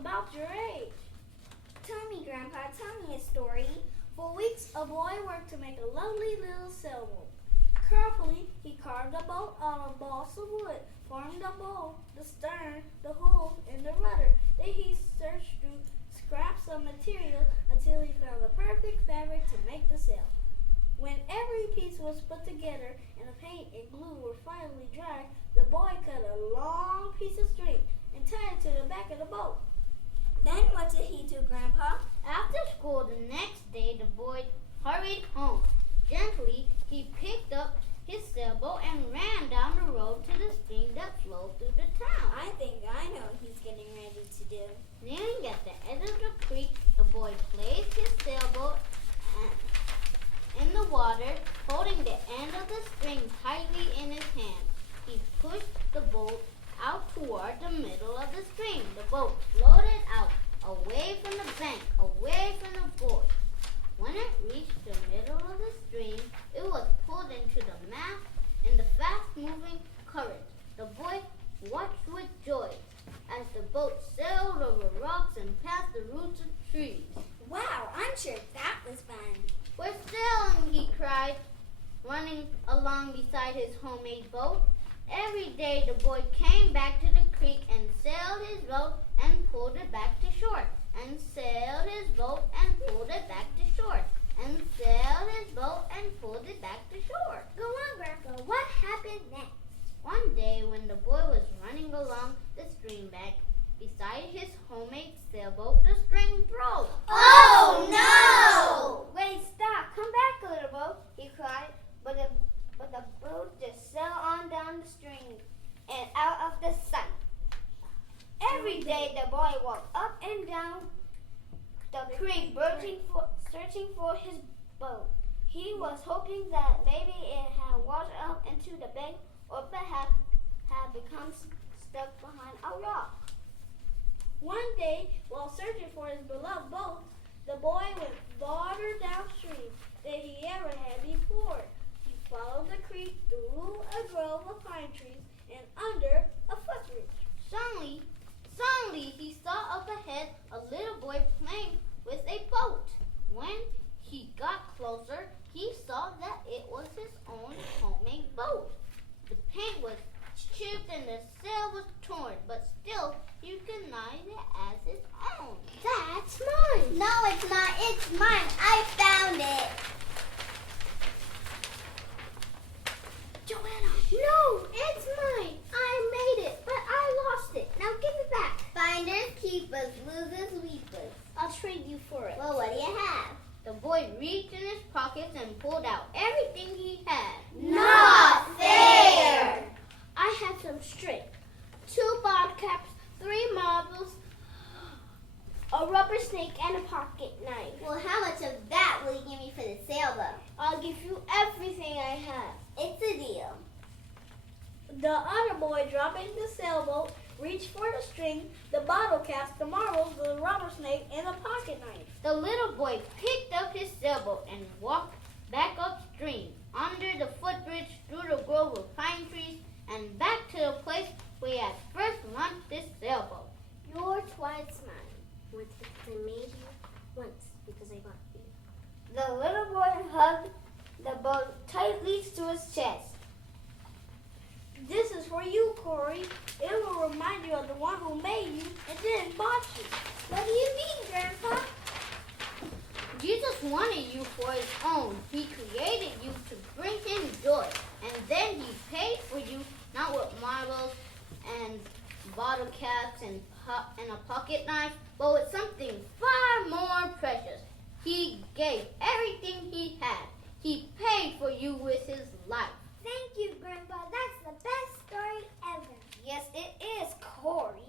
about your age. Tell me, Grandpa, tell me a story. For weeks, a boy worked to make a lovely little sailboat. Carefully, he carved a boat out of balls of wood, formed the bow, the stern, the hull, and the rudder. Then he searched through scraps of material until he found the perfect fabric to make the sail. When every piece was put together and the paint and glue were finally dry, the boy cut a long piece of string and tied it to the back of the boat. Then what did he do, Grandpa? After school the next day, the boy hurried home. Gently, he picked up his sailboat and ran down the road to the stream that flowed through the town. I think I know what he's getting ready to do. Kneeling at the edge of the creek, the boy placed his sailboat in the water, holding the end of the string tightly in his hand. He pushed the boat out toward the middle of the stream. The boat floated out, away from the bank, away from the boy. When it reached the middle of the stream, it was pulled into the mast in the fast-moving current. The boy watched with joy as the boat sailed over rocks and past the roots of trees. Wow, I'm sure that was fun. "We're sailing," he cried, running along beside his homemade boat. Every day the boy came back to the creek and sailed his boat and pulled it back to shore, and sailed his boat and pulled it back to shore, and sailed his boat and pulled it back to shore. Go on, Grandpa. What happened next? One day when the boy was running along the stream bank beside his homemade sailboat, the string broke. Oh, no! Wait, stop. Come back, little boat, he cried. But the boat just sailed on down the stream and out of the sight. Every day the boy walked up and down the creek searching for his boat. He was hoping that maybe it had washed up into the bank or perhaps had become stuck behind a rock. One day, while searching for his beloved boat, the boy went farther downstream than he ever had before. He followed the creek through a grove of pine trees and under a footbridge. Suddenly he saw up ahead a little boy playing with a boat. When he got closer, he saw that it was his own homemade boat. The paint was chipped and the sail was torn, but still he recognized it as his own. That's mine. No, it's not. It's mine. I found it. Joanna, no, it's mine. I made it, but I lost it. Now give it back. Finders, keepers, losers, weepers. I'll trade you for it. Well, what do you have? The boy reached in his pockets and pulled out everything he had. Not fair! I have some string, 2 bottle caps, 3 marbles, a rubber snake, and a pocket knife. Well, how much of that will you give me for the sailboat? I'll give you everything I have. It's a deal. The other boy, dropping the sailboat, reached for the string, the bottle caps, the marbles, the rubber snake, and the pocket knife. The little boy picked up his sailboat and walked back upstream, under the footbridge, through the grove of pine trees, and back to the place where he had first launched his sailboat. You're twice mine. Once because I made you, once because I got you. The little boy hugged the boat tightly to his chest. This is for you, Corey. It will remind you of the one who made you and then bought you. What do you mean, Grandpa? Jesus wanted you for his own. He created you to bring him joy. And then he paid for you, not with marbles and bottle caps and a pocket knife, but with something far more precious. He gave everything he had. He paid for you with his life. Thank you, Grandpa. That's the best story ever. Yes, it is, Corey.